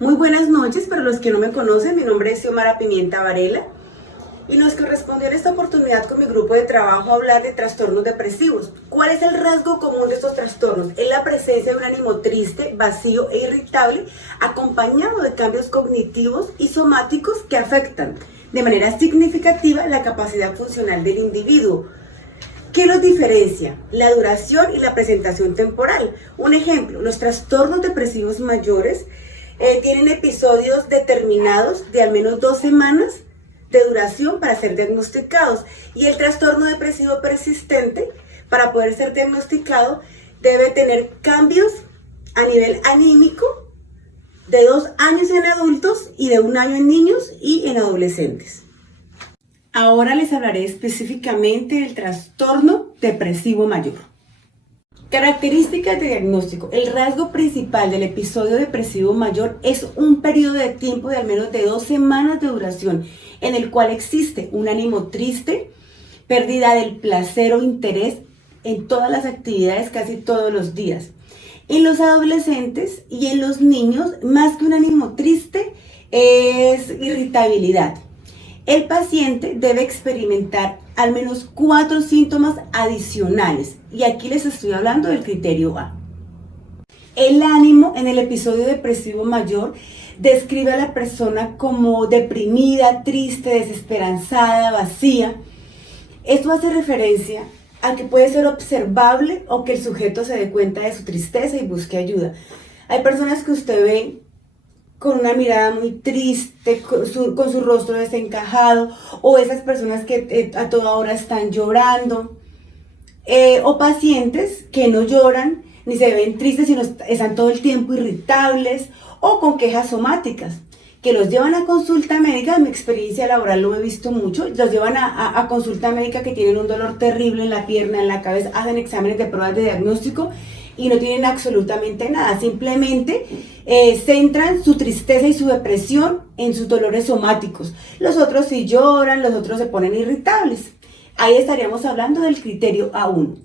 Muy buenas noches, para los que no me conocen, mi nombre es Xiomara Pimienta Varela y nos correspondió en esta oportunidad con mi grupo de trabajo hablar de trastornos depresivos. ¿Cuál es el rasgo común de estos trastornos? Es la presencia de un ánimo triste, vacío e irritable, acompañado de cambios cognitivos y somáticos que afectan de manera significativa la capacidad funcional del individuo. ¿Qué los diferencia? La duración y la presentación temporal. Un ejemplo, los trastornos depresivos mayores tienen episodios determinados de al menos 2 semanas de duración para ser diagnosticados, y el trastorno depresivo persistente, para poder ser diagnosticado, debe tener cambios a nivel anímico de 2 años en adultos y de 1 año en niños y en adolescentes. Ahora les hablaré específicamente del trastorno depresivo mayor. Características de diagnóstico. El rasgo principal del episodio depresivo mayor es un periodo de tiempo de al menos de 2 semanas de duración, en el cual existe un ánimo triste, pérdida del placer o interés en todas las actividades casi todos los días. En los adolescentes y en los niños, más que un ánimo triste, es irritabilidad. El paciente debe experimentar al menos 4 síntomas adicionales, y aquí les estoy hablando del criterio A. El ánimo en el episodio depresivo mayor describe a la persona como deprimida, triste, desesperanzada, vacía. Esto hace referencia a que puede ser observable o que el sujeto se dé cuenta de su tristeza y busque ayuda. Hay personas que usted ve con una mirada muy triste, con su rostro desencajado, o esas personas que a toda hora están llorando, o pacientes que no lloran ni se ven tristes, sino están todo el tiempo irritables o con quejas somáticas, que los llevan a consulta médica. En mi experiencia laboral lo he visto mucho, los llevan a consulta médica, que tienen un dolor terrible en la pierna, en la cabeza, hacen exámenes de pruebas de diagnóstico y no tienen absolutamente nada, simplemente centran su tristeza y su depresión en sus dolores somáticos. Los otros sí lloran, los otros se ponen irritables. Ahí estaríamos hablando del criterio A1.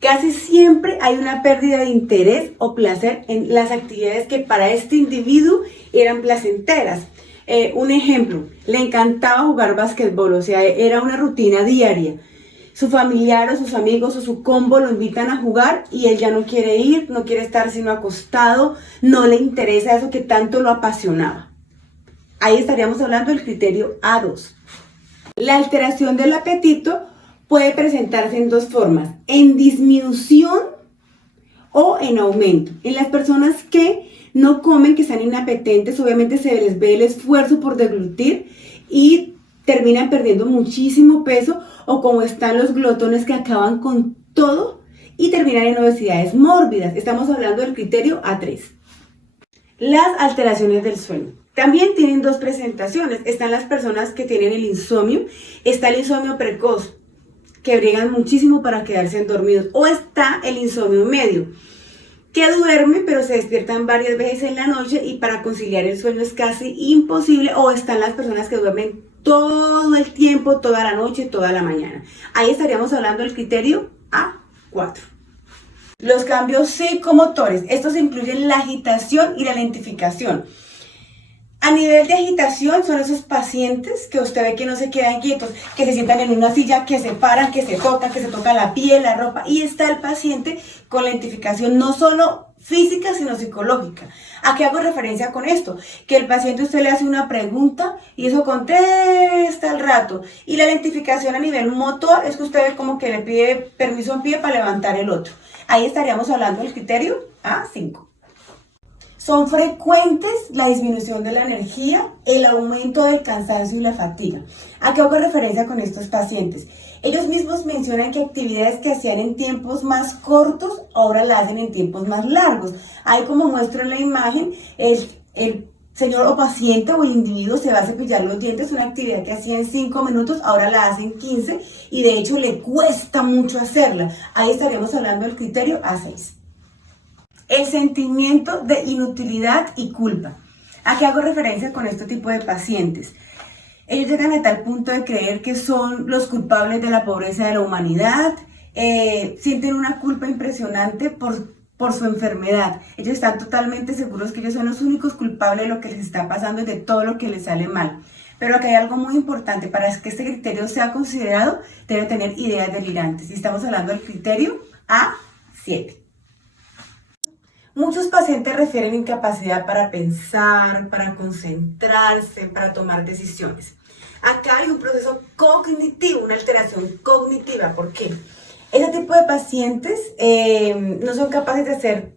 Casi siempre hay una pérdida de interés o placer en las actividades que para este individuo eran placenteras. Un ejemplo, le encantaba jugar básquetbol, o sea, era una rutina diaria. Su familiar o sus amigos o su combo lo invitan a jugar y él ya no quiere ir, no quiere estar sino acostado, no le interesa eso que tanto lo apasionaba. Ahí estaríamos hablando del criterio A2. La alteración del apetito puede presentarse en 2 formas: en disminución o en aumento. En las personas que no comen, que están inapetentes, obviamente se les ve el esfuerzo por deglutir y terminan perdiendo muchísimo peso, o como están los glotones que acaban con todo y terminan en obesidades mórbidas. Estamos hablando del criterio A3. Las alteraciones del sueño también tienen 2 presentaciones. Están las personas que tienen el insomnio, está el insomnio precoz, que briegan muchísimo para quedarse dormidos, o está el insomnio medio, que duermen pero se despiertan varias veces en la noche y para conciliar el sueño es casi imposible, o están las personas que duermen todo el tiempo, toda la noche, toda la mañana. Ahí estaríamos hablando del criterio A4. Los cambios psicomotores, estos incluyen la agitación y la lentificación. A nivel de agitación son esos pacientes que usted ve que no se quedan quietos, que se sientan en una silla, que se paran, que se toca la piel, la ropa, y está el paciente con lentificación no solo física sino psicológica. ¿A qué hago referencia con esto? Que el paciente, usted le hace una pregunta y eso contesta al rato, y la lentificación a nivel motor es que usted ve como que le pide permiso en pie para levantar el otro. Ahí estaríamos hablando del criterio A5. Son frecuentes la disminución de la energía, el aumento del cansancio y la fatiga. ¿A qué hago referencia con estos pacientes? Ellos mismos mencionan que actividades que hacían en tiempos más cortos, ahora las hacen en tiempos más largos. Ahí, como muestro en la imagen, el señor o paciente o el individuo se va a cepillar los dientes, una actividad que hacía en 5 minutos, ahora la hace en 15 y de hecho le cuesta mucho hacerla. Ahí estaríamos hablando del criterio A6. El sentimiento de inutilidad y culpa. ¿A qué hago referencia con este tipo de pacientes? Ellos llegan a tal punto de creer que son los culpables de la pobreza de la humanidad, sienten una culpa impresionante por por su enfermedad. Ellos están totalmente seguros que ellos son los únicos culpables de lo que les está pasando y de todo lo que les sale mal. Pero acá hay algo muy importante: para que este criterio sea considerado, debe tener ideas delirantes. Y estamos hablando del criterio A7. Muchos pacientes refieren incapacidad para pensar, para concentrarse, para tomar decisiones. Acá hay un proceso cognitivo, una alteración cognitiva. ¿Por qué? Ese tipo de pacientes no son capaces de hacer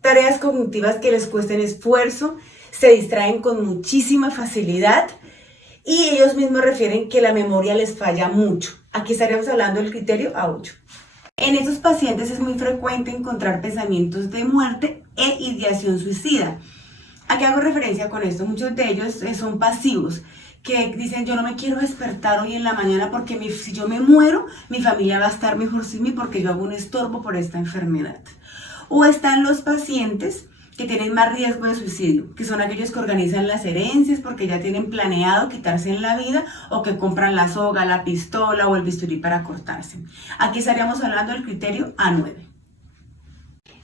tareas cognitivas que les cuesten esfuerzo, se distraen con muchísima facilidad y ellos mismos refieren que la memoria les falla mucho. Aquí estaríamos hablando del criterio A8. En estos pacientes es muy frecuente encontrar pensamientos de muerte e ideación suicida. ¿A qué hago referencia con esto? Muchos de ellos son pasivos, que dicen: yo no me quiero despertar hoy en la mañana porque si yo me muero, mi familia va a estar mejor sin mí porque yo hago un estorbo por esta enfermedad. O están los pacientes que tienen más riesgo de suicidio, que son aquellos que organizan las herencias porque ya tienen planeado quitarse en la vida, o que compran la soga, la pistola o el bisturí para cortarse. Aquí estaríamos hablando del criterio A9.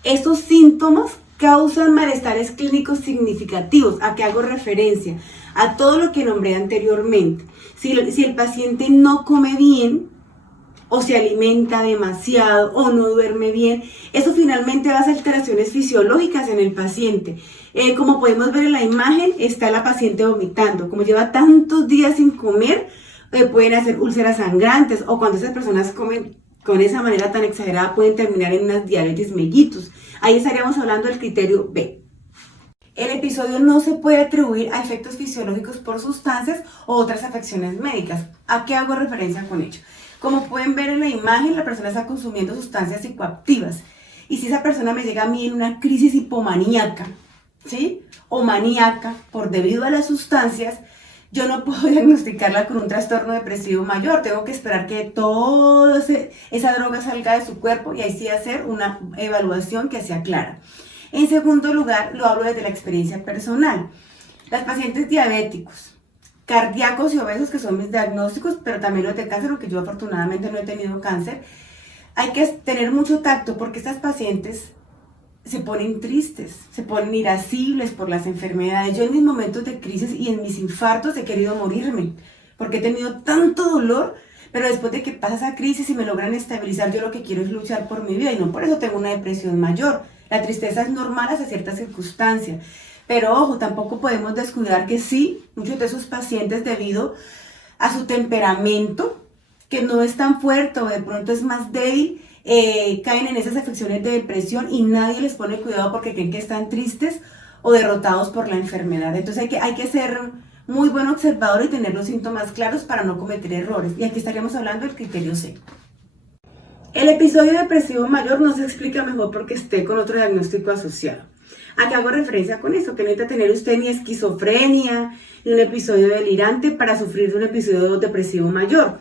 Estos síntomas causan malestares clínicos significativos. ¿A qué hago referencia? A todo lo que nombré anteriormente. Si el paciente no come bien, o se alimenta demasiado, o no duerme bien, eso finalmente va a hacer alteraciones fisiológicas en el paciente. Como podemos ver en la imagen, está la paciente vomitando. Como lleva tantos días sin comer, pueden hacer úlceras sangrantes, o cuando esas personas comen con esa manera tan exagerada, pueden terminar en unas diabetes mellitus. Ahí estaríamos hablando del criterio B. El episodio no se puede atribuir a efectos fisiológicos por sustancias o otras afecciones médicas. ¿A qué hago referencia con ello? Como pueden ver en la imagen, la persona está consumiendo sustancias psicoactivas. Y si esa persona me llega a mí en una crisis hipomaníaca, ¿sí?, o maníaca debido a las sustancias, yo no puedo diagnosticarla con un trastorno depresivo mayor. Tengo que esperar que toda esa droga salga de su cuerpo y ahí sí hacer una evaluación que sea clara. En segundo lugar, lo hablo desde la experiencia personal. Las pacientes diabéticos, cardíacos y obesos, que son mis diagnósticos, pero también los de cáncer, porque yo afortunadamente no he tenido cáncer, hay que tener mucho tacto porque estas pacientes se ponen tristes, se ponen irascibles por las enfermedades. Yo en mis momentos de crisis y en mis infartos he querido morirme porque he tenido tanto dolor, pero después de que pasa esa crisis y me logran estabilizar, yo lo que quiero es luchar por mi vida y no por eso tengo una depresión mayor. La tristeza es normal hasta ciertas circunstancias. Pero ojo, tampoco podemos descuidar que sí, muchos de esos pacientes, debido a su temperamento, que no es tan fuerte o de pronto es más débil, caen en esas afecciones de depresión y nadie les pone cuidado porque creen que están tristes o derrotados por la enfermedad. Entonces hay que ser muy buen observador y tener los síntomas claros para no cometer errores. Y aquí estaríamos hablando del criterio C. El episodio depresivo mayor no se explica mejor porque esté con otro diagnóstico asociado. Aquí hago referencia con eso, que no necesita tener usted ni esquizofrenia, ni un episodio delirante para sufrir de un episodio depresivo mayor.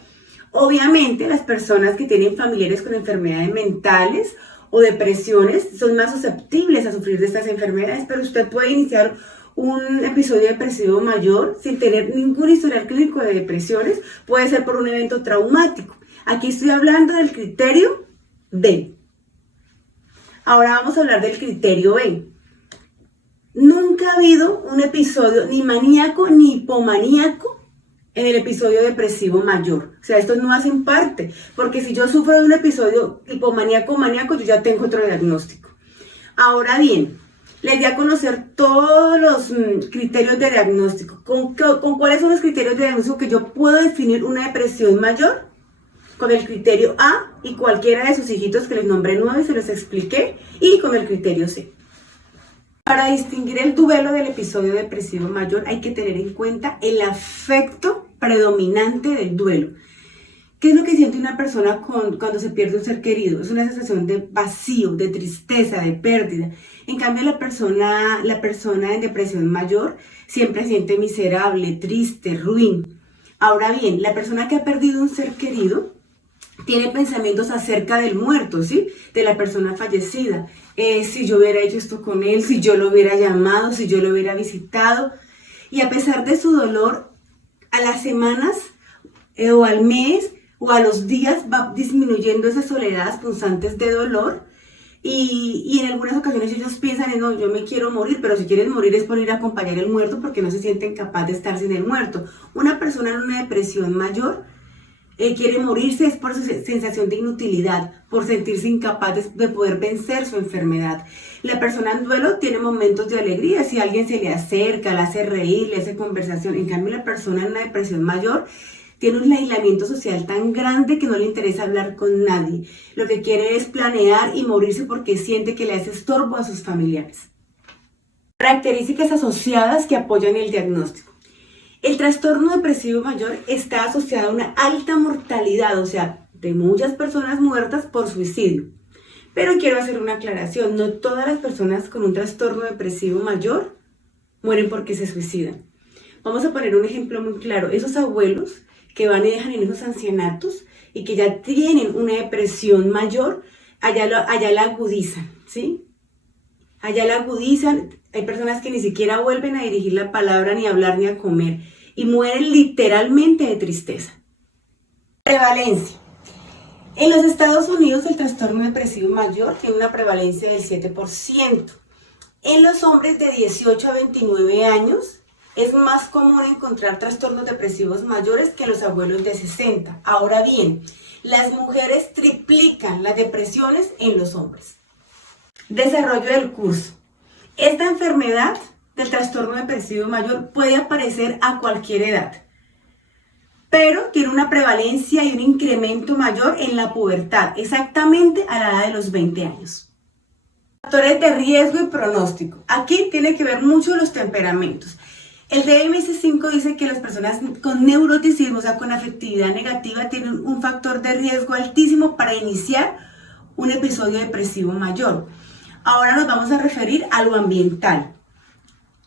Obviamente, las personas que tienen familiares con enfermedades mentales o depresiones son más susceptibles a sufrir de estas enfermedades, pero usted puede iniciar un episodio depresivo mayor sin tener ningún historial clínico de depresiones. Puede ser por un evento traumático. Aquí estoy hablando del criterio D. Ahora vamos a hablar del criterio B. Nunca ha habido un episodio ni maníaco ni hipomaníaco en el episodio depresivo mayor. O sea, estos no hacen parte, porque si yo sufro de un episodio hipomaníaco o maníaco, yo ya tengo otro diagnóstico. Ahora bien, les di a conocer todos los criterios de diagnóstico. ¿Con cuáles son los criterios de diagnóstico que yo puedo definir una depresión mayor? Con el criterio A y cualquiera de sus hijitos que les nombré 9 y se los expliqué, y con el criterio C. Para distinguir el duelo del episodio depresivo mayor hay que tener en cuenta el afecto predominante del duelo. ¿Qué es lo que siente una persona cuando se pierde un ser querido? Es una sensación de vacío, de tristeza, de pérdida. En cambio, la persona en depresión mayor siempre se siente miserable, triste, ruin. Ahora bien, la persona que ha perdido un ser querido tiene pensamientos acerca del muerto, ¿sí?, de la persona fallecida. Si yo hubiera hecho esto con él, si yo lo hubiera llamado, si yo lo hubiera visitado. Y a pesar de su dolor, a las semanas o al mes o a los días va disminuyendo esas oleadas constantes de dolor y en algunas ocasiones ellos piensan, no, yo me quiero morir, pero si quieren morir es por ir a acompañar al muerto porque no se sienten capaces de estar sin el muerto. Una persona en una depresión mayor quiere morirse es por su sensación de inutilidad, por sentirse incapaz de poder vencer su enfermedad. La persona en duelo tiene momentos de alegría, si alguien se le acerca, la hace reír, le hace conversación. En cambio, la persona en una depresión mayor tiene un aislamiento social tan grande que no le interesa hablar con nadie. Lo que quiere es planear y morirse porque siente que le hace estorbo a sus familiares. Características asociadas que apoyan el diagnóstico. El trastorno depresivo mayor está asociado a una alta mortalidad, o sea, de muchas personas muertas por suicidio. Pero quiero hacer una aclaración, no todas las personas con un trastorno depresivo mayor mueren porque se suicidan. Vamos a poner un ejemplo muy claro, esos abuelos que van y dejan en esos ancianatos y que ya tienen una depresión mayor, allá la agudizan, ¿sí? Allá la agudizan, hay personas que ni siquiera vuelven a dirigir la palabra, ni a hablar, ni a comer, y mueren literalmente de tristeza. Prevalencia. En los Estados Unidos el trastorno depresivo mayor tiene una prevalencia del 7%. En los hombres de 18 a 29 años es más común encontrar trastornos depresivos mayores que los abuelos de 60. Ahora bien, las mujeres triplican las depresiones en los hombres. Desarrollo del curso. Esta enfermedad del trastorno depresivo mayor puede aparecer a cualquier edad, pero tiene una prevalencia y un incremento mayor en la pubertad, exactamente a la edad de los 20 años. Factores de riesgo y pronóstico. Aquí tiene que ver mucho los temperamentos. El DSM-5 dice que las personas con neuroticismo, o sea, con afectividad negativa, tienen un factor de riesgo altísimo para iniciar un episodio depresivo mayor. Ahora nos vamos a referir a lo ambiental.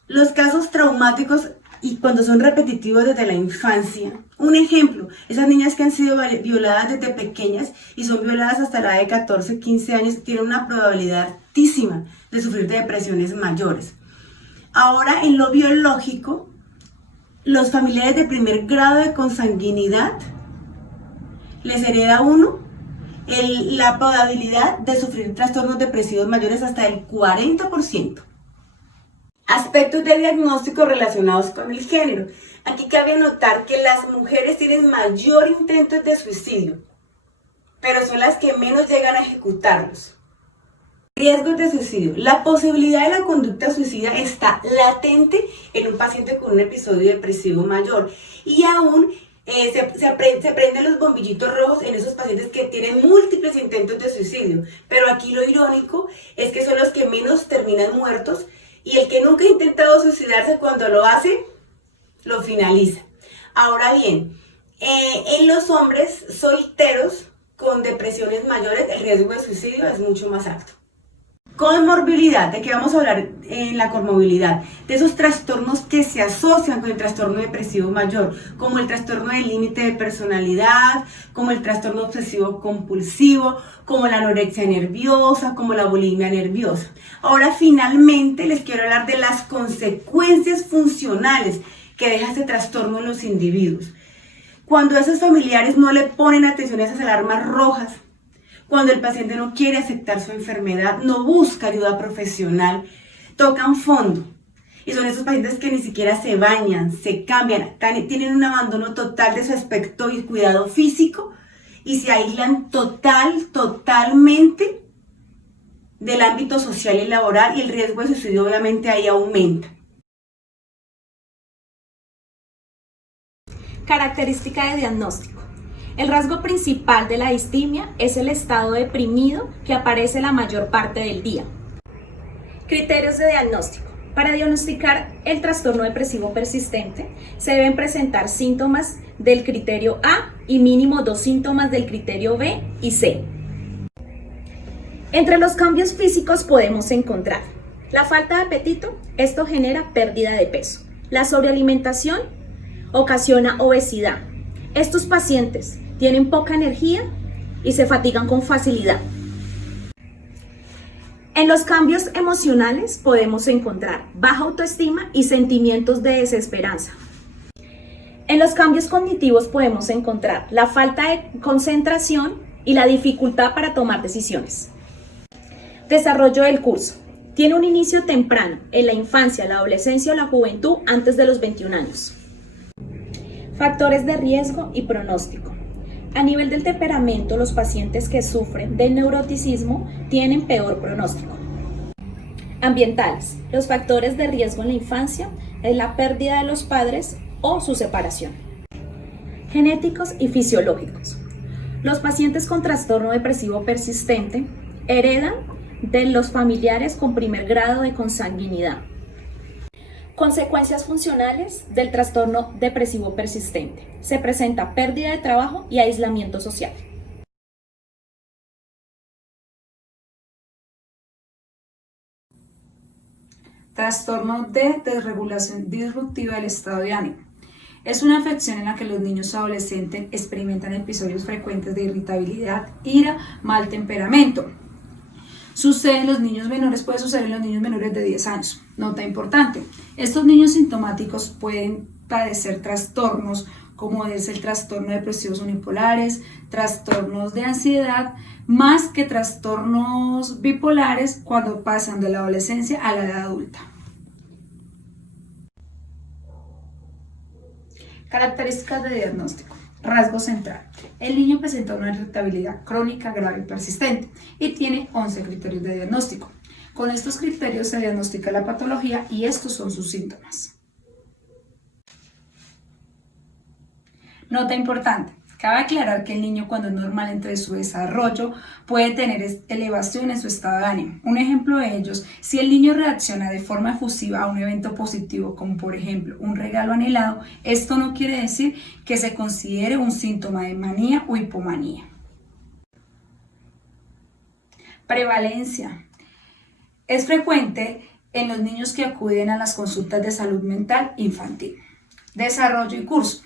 Los casos traumáticos y cuando son repetitivos desde la infancia. Un ejemplo, esas niñas que han sido violadas desde pequeñas y son violadas hasta la edad de 14, 15 años, tienen una probabilidad altísima de sufrir de depresiones mayores. Ahora, en lo biológico, los familiares de primer grado de consanguinidad les hereda la probabilidad de sufrir trastornos depresivos mayores hasta el 40%. Aspectos de diagnóstico relacionados con el género. Aquí cabe notar que las mujeres tienen mayor intentos de suicidio, pero son las que menos llegan a ejecutarlos. Riesgos de suicidio. La posibilidad de la conducta suicida está latente en un paciente con un episodio depresivo mayor y aún se prenden los bombillitos rojos en esos pacientes que tienen múltiples intentos de suicidio. Pero aquí lo irónico es que son los que menos terminan muertos y el que nunca ha intentado suicidarse cuando lo hace, lo finaliza. Ahora bien, en los hombres solteros con depresiones mayores el riesgo de suicidio es mucho más alto. Comorbilidad, ¿de qué vamos a hablar en la comorbilidad? De esos trastornos que se asocian con el trastorno depresivo mayor, como el trastorno del límite de personalidad, como el trastorno obsesivo compulsivo, como la anorexia nerviosa, como la bulimia nerviosa. Ahora finalmente les quiero hablar de las consecuencias funcionales que deja este trastorno en los individuos. Cuando esos familiares no le ponen atención a esas alarmas rojas, cuando el paciente no quiere aceptar su enfermedad, no busca ayuda profesional, tocan fondo. Y son esos pacientes que ni siquiera se bañan, se cambian, tienen un abandono total de su aspecto y cuidado físico y se aíslan totalmente del ámbito social y laboral y el riesgo de suicidio obviamente ahí aumenta. Característica de diagnóstico. El rasgo principal de la distimia es el estado deprimido que aparece la mayor parte del día. Criterios de diagnóstico. Para diagnosticar el trastorno depresivo persistente, se deben presentar síntomas del criterio A y mínimo 2 síntomas del criterio B y C. Entre los cambios físicos podemos encontrar la falta de apetito, esto genera pérdida de peso. La sobrealimentación ocasiona obesidad. Estos pacientes tienen poca energía y se fatigan con facilidad. En los cambios emocionales podemos encontrar baja autoestima y sentimientos de desesperanza. En los cambios cognitivos podemos encontrar la falta de concentración y la dificultad para tomar decisiones. Desarrollo del curso. Tiene un inicio temprano, en la infancia, la adolescencia o la juventud antes de los 21 años. Factores de riesgo y pronóstico. A nivel del temperamento, los pacientes que sufren del neuroticismo tienen peor pronóstico. Ambientales. Los factores de riesgo en la infancia es la pérdida de los padres o su separación. Genéticos y fisiológicos. Los pacientes con trastorno depresivo persistente heredan de los familiares con primer grado de consanguinidad. Consecuencias funcionales del trastorno depresivo persistente. Se presenta pérdida de trabajo y aislamiento social. Trastorno de desregulación disruptiva del estado de ánimo. Es una afección en la que los niños adolescentes experimentan episodios frecuentes de irritabilidad, ira, mal temperamento. Sucede en los niños menores, puede suceder en los niños menores de 10 años. Nota importante, estos niños sintomáticos pueden padecer trastornos como es el trastorno depresivos unipolares, trastornos de ansiedad, más que trastornos bipolares cuando pasan de la adolescencia a la edad adulta. Características de diagnóstico. Rasgo central. El niño presenta una irritabilidad crónica, grave y persistente y tiene 11 criterios de diagnóstico. Con estos criterios se diagnostica la patología y estos son sus síntomas. Nota importante. Cabe aclarar que el niño cuando es normal entre su desarrollo puede tener elevación en su estado de ánimo. Un ejemplo de ellos, si el niño reacciona de forma efusiva a un evento positivo, como por ejemplo un regalo anhelado, esto no quiere decir que se considere un síntoma de manía o hipomanía. Prevalencia. Es frecuente en los niños que acuden a las consultas de salud mental infantil. Desarrollo y curso.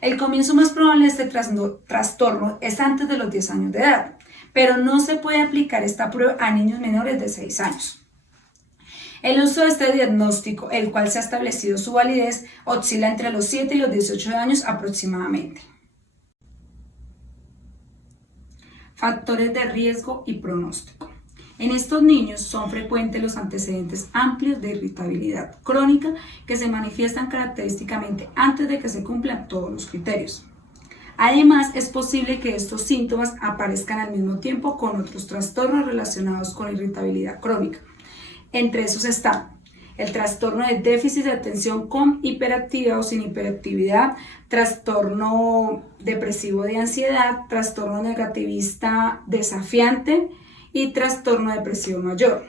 El comienzo más probable de este trastorno es antes de los 10 años de edad, pero no se puede aplicar esta prueba a niños menores de 6 años. El uso de este diagnóstico, el cual se ha establecido su validez, oscila entre los 7 y los 18 años aproximadamente. Factores de riesgo y pronóstico. En estos niños son frecuentes los antecedentes amplios de irritabilidad crónica que se manifiestan característicamente antes de que se cumplan todos los criterios. Además, es posible que estos síntomas aparezcan al mismo tiempo con otros trastornos relacionados con irritabilidad crónica. Entre esos están el trastorno de déficit de atención con hiperactividad o sin hiperactividad, trastorno depresivo de ansiedad, trastorno negativista desafiante y trastorno depresivo mayor.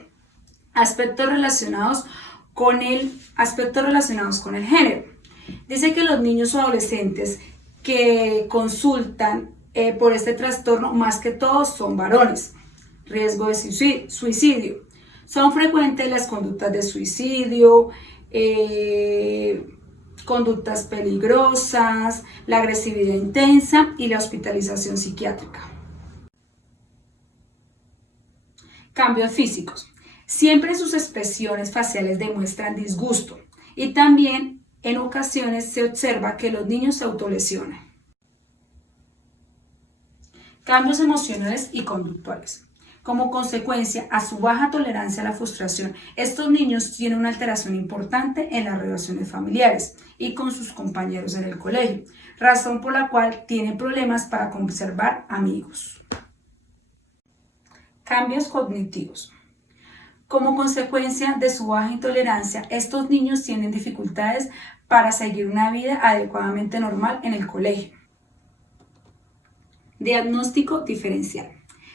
Aspectos relacionados con el género. Dice que los niños o adolescentes que consultan por este trastorno más que todos son varones. Riesgo de suicidio. Son frecuentes las conductas de suicidio, conductas peligrosas, la agresividad intensa y la hospitalización psiquiátrica. Cambios físicos. Siempre sus expresiones faciales demuestran disgusto y también en ocasiones se observa que los niños se autolesionan. Cambios emocionales y conductuales. Como consecuencia a su baja tolerancia a la frustración, estos niños tienen una alteración importante en las relaciones familiares y con sus compañeros en el colegio, razón por la cual tienen problemas para conservar amigos. Cambios cognitivos. Como consecuencia de su baja intolerancia, estos niños tienen dificultades para seguir una vida adecuadamente normal en el colegio. Diagnóstico diferencial.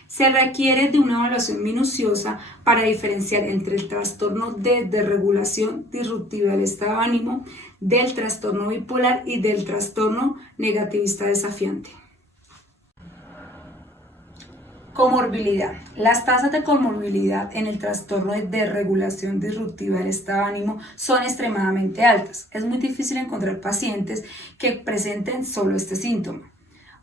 Se requiere de una evaluación minuciosa para diferenciar entre el trastorno de desregulación disruptiva del estado de ánimo, del trastorno bipolar y del trastorno negativista desafiante. Comorbilidad. Las tasas de comorbilidad en el trastorno de desregulación disruptiva del estado de ánimo son extremadamente altas. Es muy difícil encontrar pacientes que presenten solo este síntoma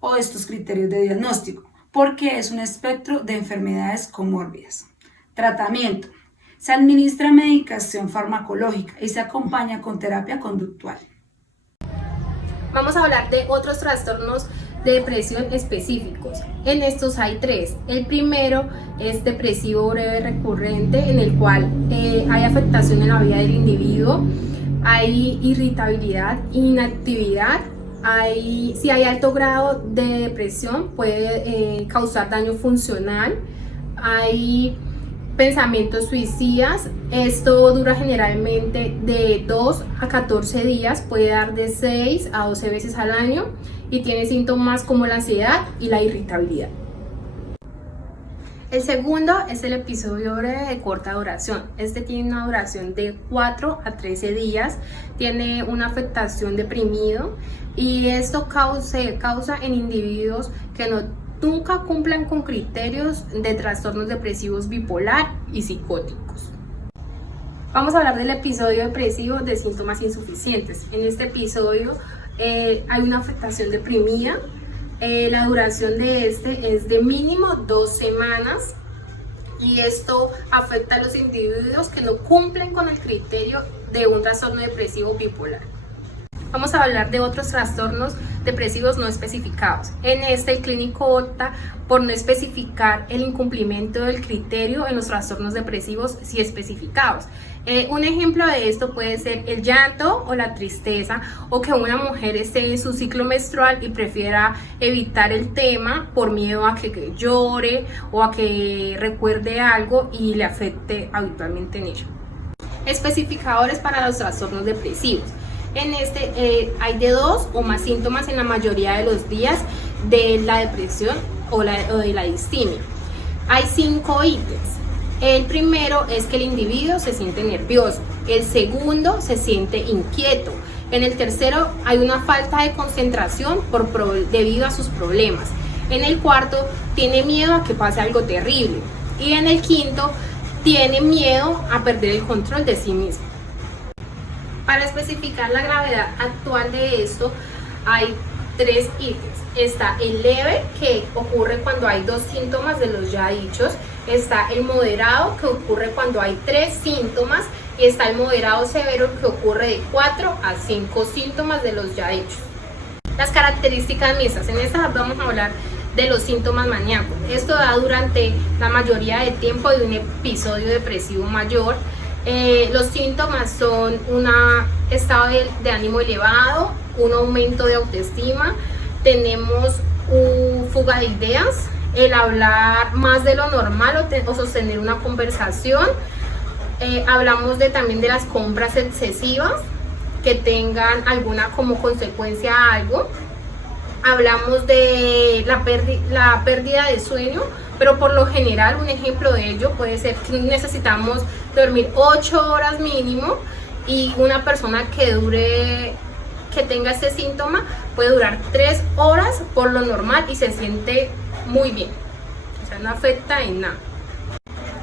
o estos criterios de diagnóstico, porque es un espectro de enfermedades comórbidas. Tratamiento. Se administra medicación farmacológica y se acompaña con terapia conductual. Vamos a hablar de otros trastornos de depresión específicos. En estos hay 3. El primero es depresivo breve recurrente, en el cual hay afectación en la vida del individuo, hay irritabilidad, inactividad. Si hay alto grado de depresión puede causar daño funcional, hay pensamientos suicidas. Esto dura generalmente de 2 a 14 días, puede dar de 6 a 12 veces al año y tiene síntomas como la ansiedad y la irritabilidad. El segundo es el episodio breve de corta duración. Este tiene una duración de 4 a 13 días, tiene una afectación deprimido y esto causa en individuos que nunca cumplan con criterios de trastornos depresivos bipolar y psicóticos. Vamos a hablar del episodio depresivo de síntomas insuficientes. En este episodio hay una afectación deprimida. La duración de este es de mínimo 2 semanas y esto afecta a los individuos que no cumplen con el criterio de un trastorno depresivo bipolar. Vamos a hablar de otros trastornos depresivos no especificados. En este, el clínico opta por no especificar el incumplimiento del criterio en los trastornos depresivos sí especificados. Un ejemplo de esto puede ser el llanto o la tristeza, o que una mujer esté en su ciclo menstrual y prefiera evitar el tema por miedo a que llore o a que recuerde algo y le afecte habitualmente en ello. Especificadores para los trastornos depresivos. En este hay de 2 o más síntomas en la mayoría de los días de la depresión o de la distimia. Hay 5 ítems. El primero es que el individuo se siente nervioso. El segundo, se siente inquieto. En el tercero, hay una falta de concentración debido a sus problemas. En el cuarto, tiene miedo a que pase algo terrible. Y en el quinto, tiene miedo a perder el control de sí mismo. Para especificar la gravedad actual de esto, hay 3 ítems. Está el leve, que ocurre cuando hay 2 síntomas de los ya dichos. Está el moderado, que ocurre cuando hay 3 síntomas. Y está el moderado severo, que ocurre de 4 a 5 síntomas de los ya dichos. Las características mixtas. En esta vamos a hablar de los síntomas maníacos. Esto da durante la mayoría del tiempo de un episodio depresivo mayor. Los síntomas son un estado de ánimo elevado, un aumento de autoestima, tenemos fuga de ideas, el hablar más de lo normal o sostener una conversación. Hablamos también de las compras excesivas que tengan alguna como consecuencia a algo. Hablamos de la pérdida de sueño, pero por lo general un ejemplo de ello puede ser que necesitamos dormir 8 horas mínimo, y una persona que tenga este síntoma puede durar 3 horas por lo normal y se siente muy bien, o sea, no afecta en nada.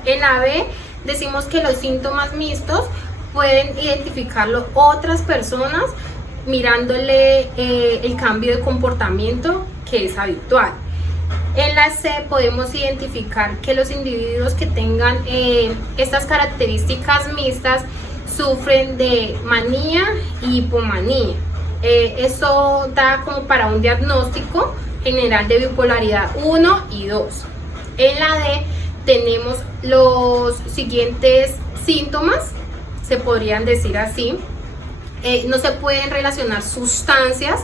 En la B decimos que los síntomas mixtos pueden identificarlo otras personas mirándole el cambio de comportamiento que es habitual. En la C podemos identificar que los individuos que tengan estas características mixtas sufren de manía y hipomanía. Eso da como para un diagnóstico general de bipolaridad 1 y 2. En la D tenemos los siguientes síntomas, se podrían decir así. No se pueden relacionar sustancias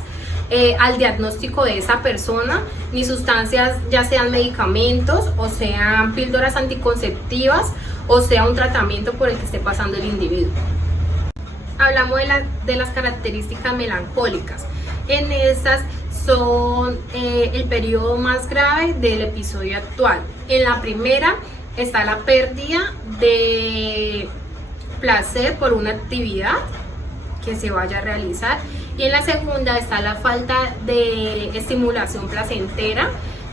al diagnóstico de esa persona, ni sustancias ya sean medicamentos o sean píldoras anticonceptivas o sea un tratamiento por el que esté pasando el individuo. Hablamos de las características melancólicas. En estas son el periodo más grave del episodio actual. En la primera está la pérdida de placer por una actividad que se vaya a realizar, y en la segunda está la falta de estimulación placentera,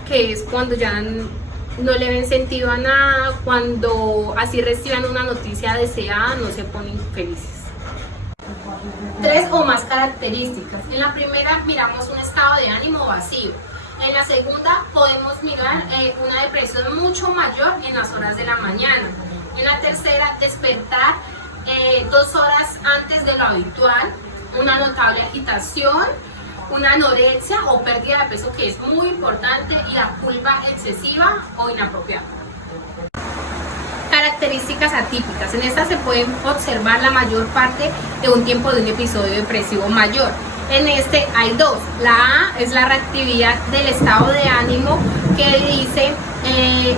que es cuando ya no le ven sentido a nada, cuando así reciban una noticia deseada no se ponen felices. 3 o más características. En la primera miramos un estado de ánimo vacío. En la segunda podemos mirar una depresión mucho mayor en las horas de la mañana. En la tercera, despertar 2 horas antes de lo habitual, una notable agitación, una anorexia o pérdida de peso, que es muy importante, y la culpa excesiva o inapropiada. Características atípicas. En estas se pueden observar la mayor parte de un tiempo de un episodio depresivo mayor. En este hay dos. La A es la reactividad del estado de ánimo, que dice,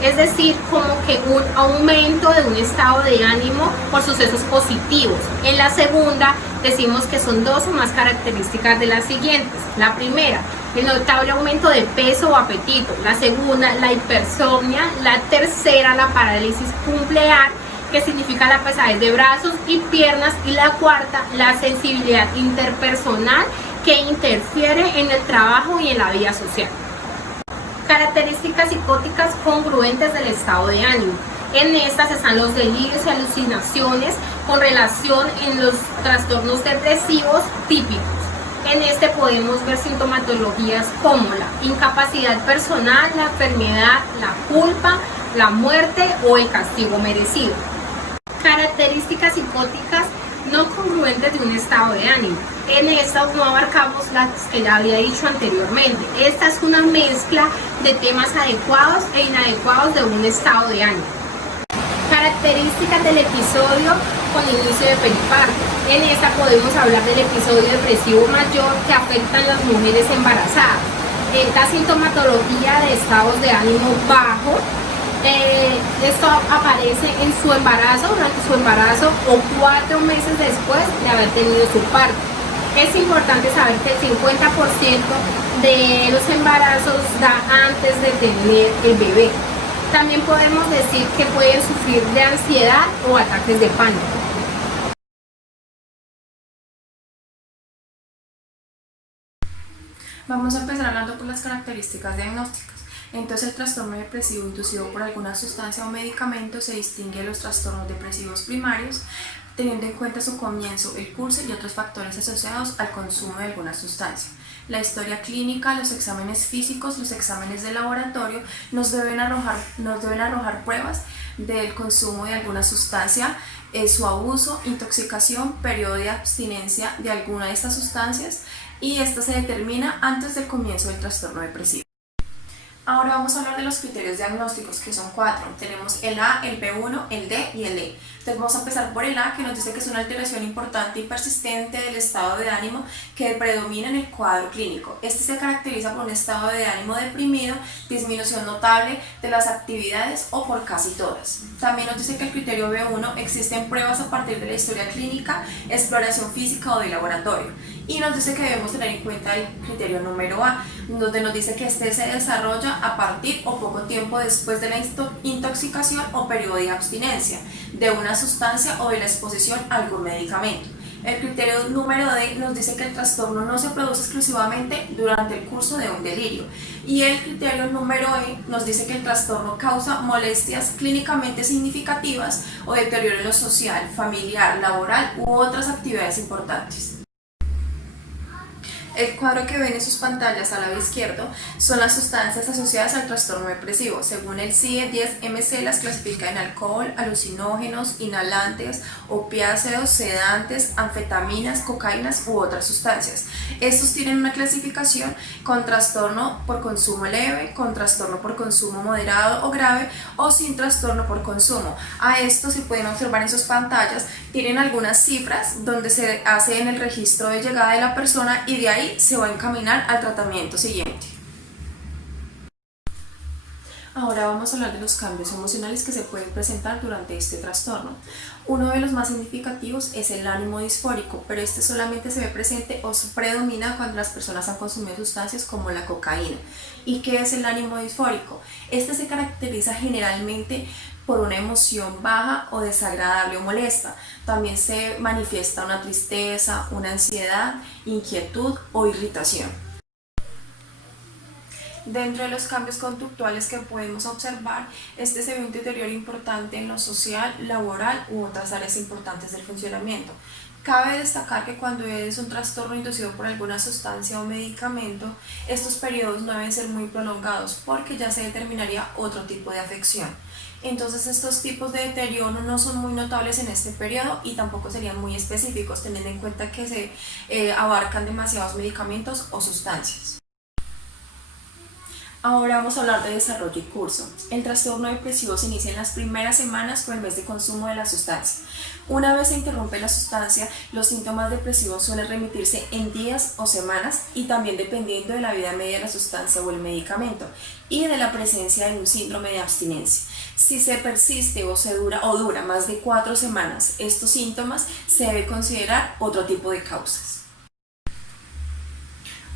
es decir, como que un aumento de un estado de ánimo por sucesos positivos. En la segunda decimos que son dos o más características de las siguientes. La primera, el notable aumento de peso o apetito. La segunda, la hipersomnia. La tercera, la parálisis cumplear, que significa la pesadez de brazos y piernas. Y la cuarta, la sensibilidad interpersonal, que interfiere en el trabajo y en la vida social. Características psicóticas congruentes del estado de ánimo. En estas están los delirios y alucinaciones con relación en los trastornos depresivos típicos. En este podemos ver sintomatologías como la incapacidad personal, la enfermedad, la culpa, la muerte o el castigo merecido. Características psicóticas no congruentes de un estado de ánimo. En estas no abarcamos las que ya había dicho anteriormente. Esta es una mezcla de temas adecuados e inadecuados de un estado de ánimo. Características del episodio con inicio de periparto. En esta podemos hablar del episodio depresivo mayor que afecta a las mujeres embarazadas. Esta sintomatología de estados de ánimo bajo. Esto aparece en su embarazo, durante su embarazo o 4 meses después de haber tenido su parto. Es importante saber que el 50% de los embarazos da antes de tener el bebé. También podemos decir que pueden sufrir de ansiedad o ataques de pánico. Vamos a empezar hablando por las características diagnósticas. Entonces, el trastorno depresivo inducido por alguna sustancia o medicamento se distingue de los trastornos depresivos primarios, teniendo en cuenta su comienzo, el curso y otros factores asociados al consumo de alguna sustancia. La historia clínica, los exámenes físicos, los exámenes de laboratorio nos deben arrojar pruebas del consumo de alguna sustancia, su abuso, intoxicación, periodo de abstinencia de alguna de estas sustancias, y esta se determina antes del comienzo del trastorno depresivo. Ahora vamos a hablar de los criterios diagnósticos, que son 4. Tenemos el A, el B1, el D y el E. Entonces vamos a empezar por el A, que nos dice que es una alteración importante y persistente del estado de ánimo que predomina en el cuadro clínico. Este se caracteriza por un estado de ánimo deprimido, disminución notable de las actividades o por casi todas. También nos dice que el criterio B1 existen pruebas a partir de la historia clínica, exploración física o de laboratorio. Y nos dice que debemos tener en cuenta el criterio número A, donde nos dice que este se desarrolla a partir o poco tiempo después de la intoxicación o periodo de abstinencia de una sustancia o de la exposición a algún medicamento. El criterio número D nos dice que el trastorno no se produce exclusivamente durante el curso de un delirio. Y el criterio número E nos dice que el trastorno causa molestias clínicamente significativas o deterioro en lo social, familiar, laboral u otras actividades importantes. El cuadro que ven en sus pantallas al lado izquierdo son las sustancias asociadas al trastorno depresivo. Según el CIE-10-MC las clasifica en alcohol, alucinógenos, inhalantes, opiáceos, sedantes, anfetaminas, cocaínas u otras sustancias. Estos tienen una clasificación con trastorno por consumo leve, con trastorno por consumo moderado o grave o sin trastorno por consumo. A esto se pueden observar en sus pantallas, tienen algunas cifras donde se hace en el registro de llegada de la persona y de ahí se va a encaminar al tratamiento siguiente. Ahora vamos a hablar de los cambios emocionales que se pueden presentar durante este trastorno. Uno de los más significativos es el ánimo disfórico, pero este solamente se ve presente o predomina cuando las personas han consumido sustancias como la cocaína. ¿Y qué es el ánimo disfórico? Este se caracteriza generalmente por una emoción baja o desagradable o molesta. También se manifiesta una tristeza, una ansiedad, inquietud o irritación. Dentro de los cambios conductuales que podemos observar, se ve un deterioro importante en lo social, laboral u otras áreas importantes del funcionamiento. Cabe destacar que cuando es un trastorno inducido por alguna sustancia o medicamento, estos periodos no deben ser muy prolongados porque ya se determinaría otro tipo de afección. Entonces estos tipos de deterioro no son muy notables en este periodo y tampoco serían muy específicos, teniendo en cuenta que se abarcan demasiados medicamentos o sustancias. Ahora vamos a hablar de desarrollo y curso. El trastorno depresivo se inicia en las primeras semanas con el mes de consumo de la sustancia. Una vez se interrumpe la sustancia, los síntomas depresivos suelen remitirse en días o semanas y también dependiendo de la vida media de la sustancia o el medicamento y de la presencia de un síndrome de abstinencia. Si se persiste o dura más de 4 semanas estos síntomas, se debe considerar otro tipo de causas.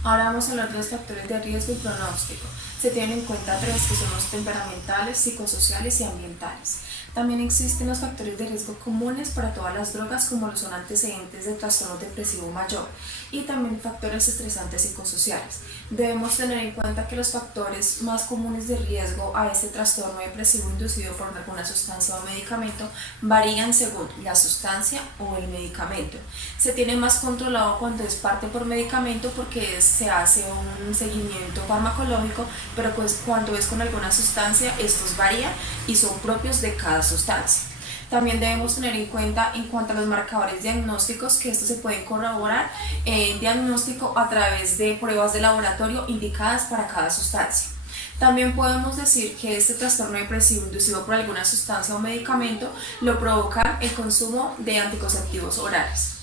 Ahora vamos a hablar de los factores de riesgo y pronóstico. Se tienen en cuenta 3, que son los temperamentales, psicosociales y ambientales. También existen los factores de riesgo comunes para todas las drogas, como lo son antecedentes de trastorno depresivo mayor, y también factores estresantes psicosociales. Debemos tener en cuenta que los factores más comunes de riesgo a este trastorno depresivo inducido por alguna sustancia o medicamento varían según la sustancia o el medicamento. Se tiene más controlado cuando es parte por medicamento porque se hace un seguimiento farmacológico, pero pues cuando es con alguna sustancia estos varían y son propios de cada sustancia. También debemos tener en cuenta en cuanto a los marcadores diagnósticos que estos se pueden corroborar en diagnóstico a través de pruebas de laboratorio indicadas para cada sustancia. También podemos decir que este trastorno depresivo inducido por alguna sustancia o medicamento lo provoca el consumo de anticonceptivos orales.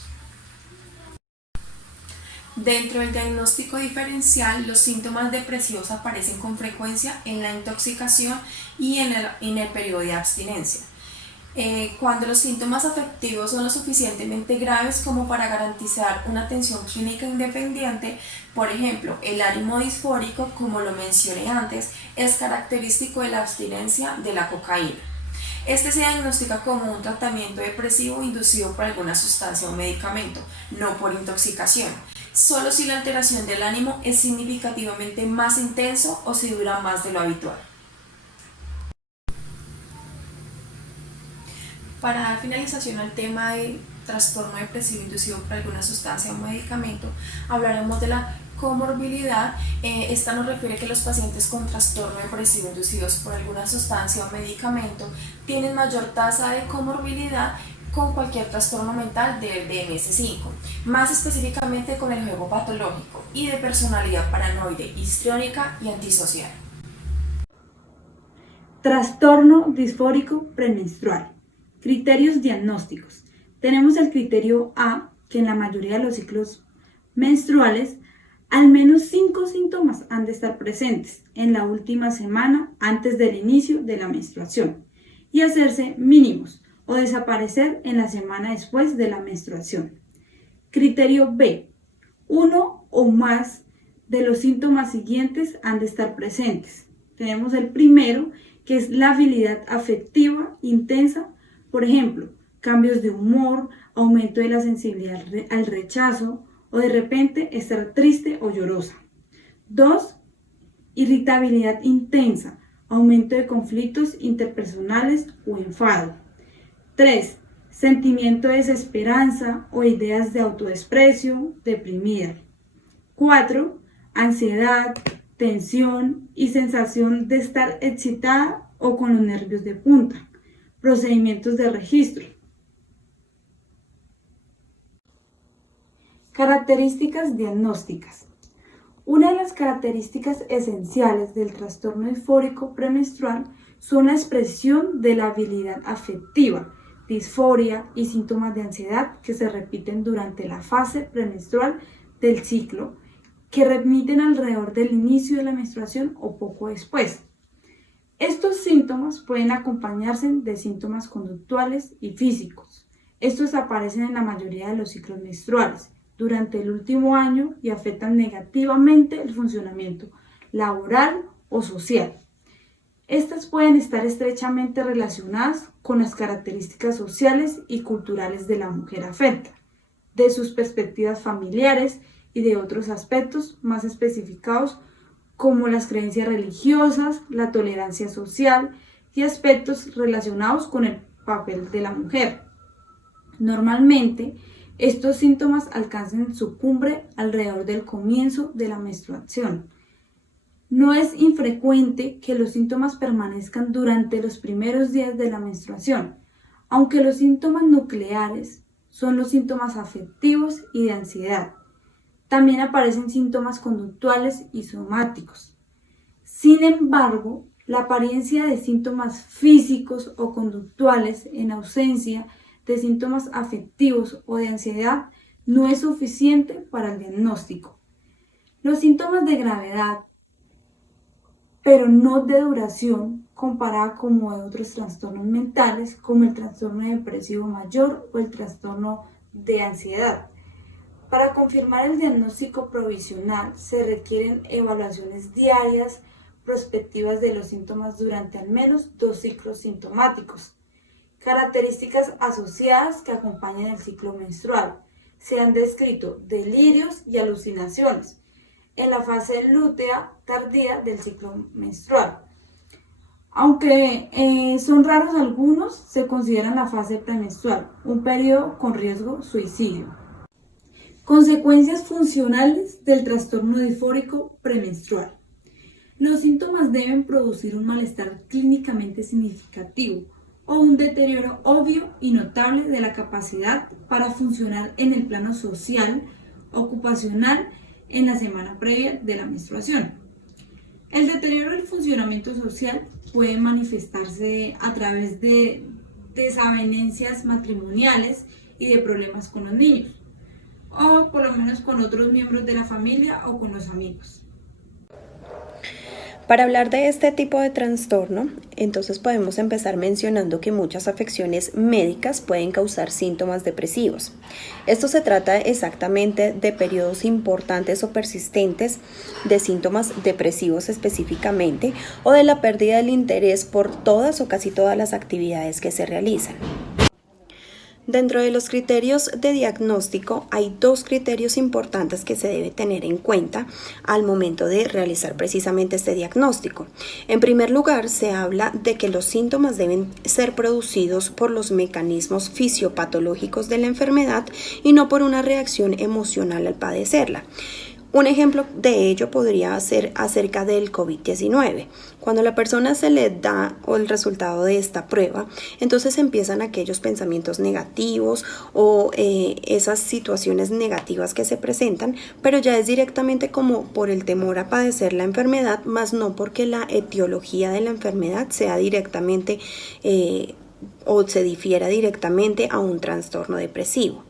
Dentro del diagnóstico diferencial, los síntomas depresivos aparecen con frecuencia en la intoxicación y en el periodo de abstinencia. Cuando los síntomas afectivos son lo suficientemente graves como para garantizar una atención clínica independiente, por ejemplo, el ánimo disfórico, como lo mencioné antes, es característico de la abstinencia de la cocaína. Este se diagnostica como un tratamiento depresivo inducido por alguna sustancia o medicamento, no por intoxicación. Solo si la alteración del ánimo es significativamente más intenso o si dura más de lo habitual. Para dar finalización al tema de trastorno depresivo inducido por alguna sustancia o medicamento, hablaremos de la comorbilidad. Esta nos refiere que los pacientes con trastorno depresivo inducidos por alguna sustancia o medicamento tienen mayor tasa de comorbilidad con cualquier trastorno mental del DMS5, más específicamente con el juego patológico y de personalidad paranoide, histriónica y antisocial. Trastorno disfórico premenstrual. Criterios diagnósticos. Tenemos el criterio A, que en la mayoría de los ciclos menstruales, al menos 5 síntomas han de estar presentes en la última semana antes del inicio de la menstruación y hacerse mínimos o desaparecer en la semana después de la menstruación. Criterio B. 1 o más de los síntomas siguientes han de estar presentes. Tenemos el primero, que es la habilidad afectiva intensa. Por ejemplo, cambios de humor, aumento de la sensibilidad al rechazo o de repente estar triste o llorosa. 2. Irritabilidad intensa, aumento de conflictos interpersonales o enfado. 3. Sentimiento de desesperanza o ideas de autodesprecio, deprimida. 4. Ansiedad, tensión y sensación de estar excitada o con los nervios de punta. Procedimientos de registro. Características diagnósticas. Una de las características esenciales del trastorno disfórico premenstrual son la expresión de la habilidad afectiva, disforia y síntomas de ansiedad que se repiten durante la fase premenstrual del ciclo, que remiten alrededor del inicio de la menstruación o poco después. Estos síntomas pueden acompañarse de síntomas conductuales y físicos. Estos aparecen en la mayoría de los ciclos menstruales durante el último año y afectan negativamente el funcionamiento laboral o social. Estas pueden estar estrechamente relacionadas con las características sociales y culturales de la mujer afecta, de sus perspectivas familiares y de otros aspectos más especificados como las creencias religiosas, la tolerancia social y aspectos relacionados con el papel de la mujer. Normalmente, estos síntomas alcanzan su cumbre alrededor del comienzo de la menstruación. No es infrecuente que los síntomas permanezcan durante los primeros días de la menstruación, aunque los síntomas nucleares son los síntomas afectivos y de ansiedad. También aparecen síntomas conductuales y somáticos. Sin embargo, la apariencia de síntomas físicos o conductuales en ausencia de síntomas afectivos o de ansiedad no es suficiente para el diagnóstico. Los síntomas de gravedad, pero no de duración, comparada con de otros trastornos mentales como el trastorno depresivo mayor o el trastorno de ansiedad. Para confirmar el diagnóstico provisional se requieren evaluaciones diarias prospectivas de los síntomas durante al menos 2 ciclos sintomáticos. Características asociadas que acompañan el ciclo menstrual. Se han descrito delirios y alucinaciones en la fase lútea tardía del ciclo menstrual. Aunque son raros algunos, se consideran la fase premenstrual, un periodo con riesgo suicidio. Consecuencias funcionales del trastorno disfórico premenstrual. Los síntomas deben producir un malestar clínicamente significativo o un deterioro obvio y notable de la capacidad para funcionar en el plano social, ocupacional, en la semana previa de la menstruación. El deterioro del funcionamiento social puede manifestarse a través de desavenencias matrimoniales y de problemas con los niños, o por lo menos con otros miembros de la familia o con los amigos. Para hablar de este tipo de trastorno, entonces podemos empezar mencionando que muchas afecciones médicas pueden causar síntomas depresivos. Esto se trata exactamente de periodos importantes o persistentes de síntomas depresivos específicamente, o de la pérdida del interés por todas o casi todas las actividades que se realizan. Dentro de los criterios de diagnóstico hay 2 criterios importantes que se debe tener en cuenta al momento de realizar precisamente este diagnóstico. En primer lugar, se habla de que los síntomas deben ser producidos por los mecanismos fisiopatológicos de la enfermedad y no por una reacción emocional al padecerla. Un ejemplo de ello podría ser acerca del COVID-19. Cuando la persona se le da el resultado de esta prueba, entonces empiezan aquellos pensamientos negativos o esas situaciones negativas que se presentan, pero ya es directamente como por el temor a padecer la enfermedad, más no porque la etiología de la enfermedad sea directamente o se difiera directamente a un trastorno depresivo.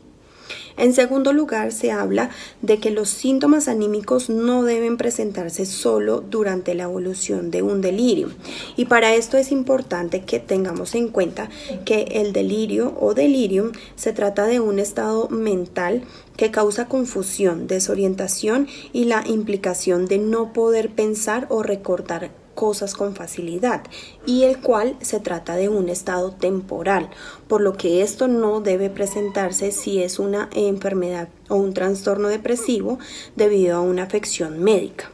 En segundo lugar, se habla de que los síntomas anímicos no deben presentarse solo durante la evolución de un delirio. Y para esto es importante que tengamos en cuenta que el delirio o delirium se trata de un estado mental que causa confusión, desorientación y la implicación de no poder pensar o recordar cosas con facilidad, y el cual se trata de un estado temporal, por lo que esto no debe presentarse si es una enfermedad o un trastorno depresivo debido a una afección médica.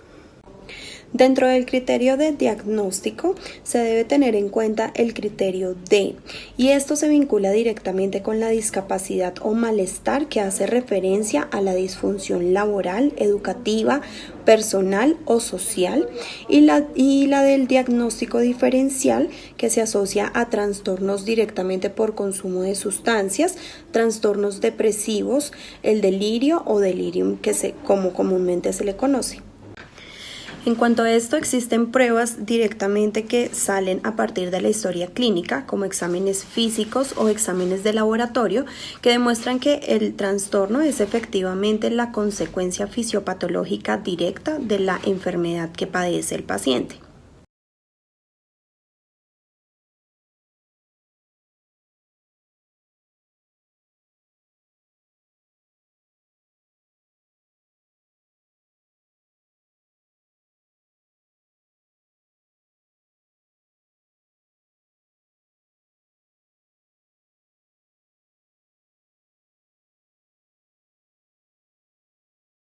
Dentro del criterio de diagnóstico se debe tener en cuenta el criterio D, y esto se vincula directamente con la discapacidad o malestar que hace referencia a la disfunción laboral, educativa, personal o social, y la del diagnóstico diferencial, que se asocia a trastornos directamente por consumo de sustancias, trastornos depresivos, el delirio o delirium como comúnmente se le conoce. En cuanto a esto, existen pruebas directamente que salen a partir de la historia clínica, como exámenes físicos o exámenes de laboratorio, que demuestran que el trastorno es efectivamente la consecuencia fisiopatológica directa de la enfermedad que padece el paciente.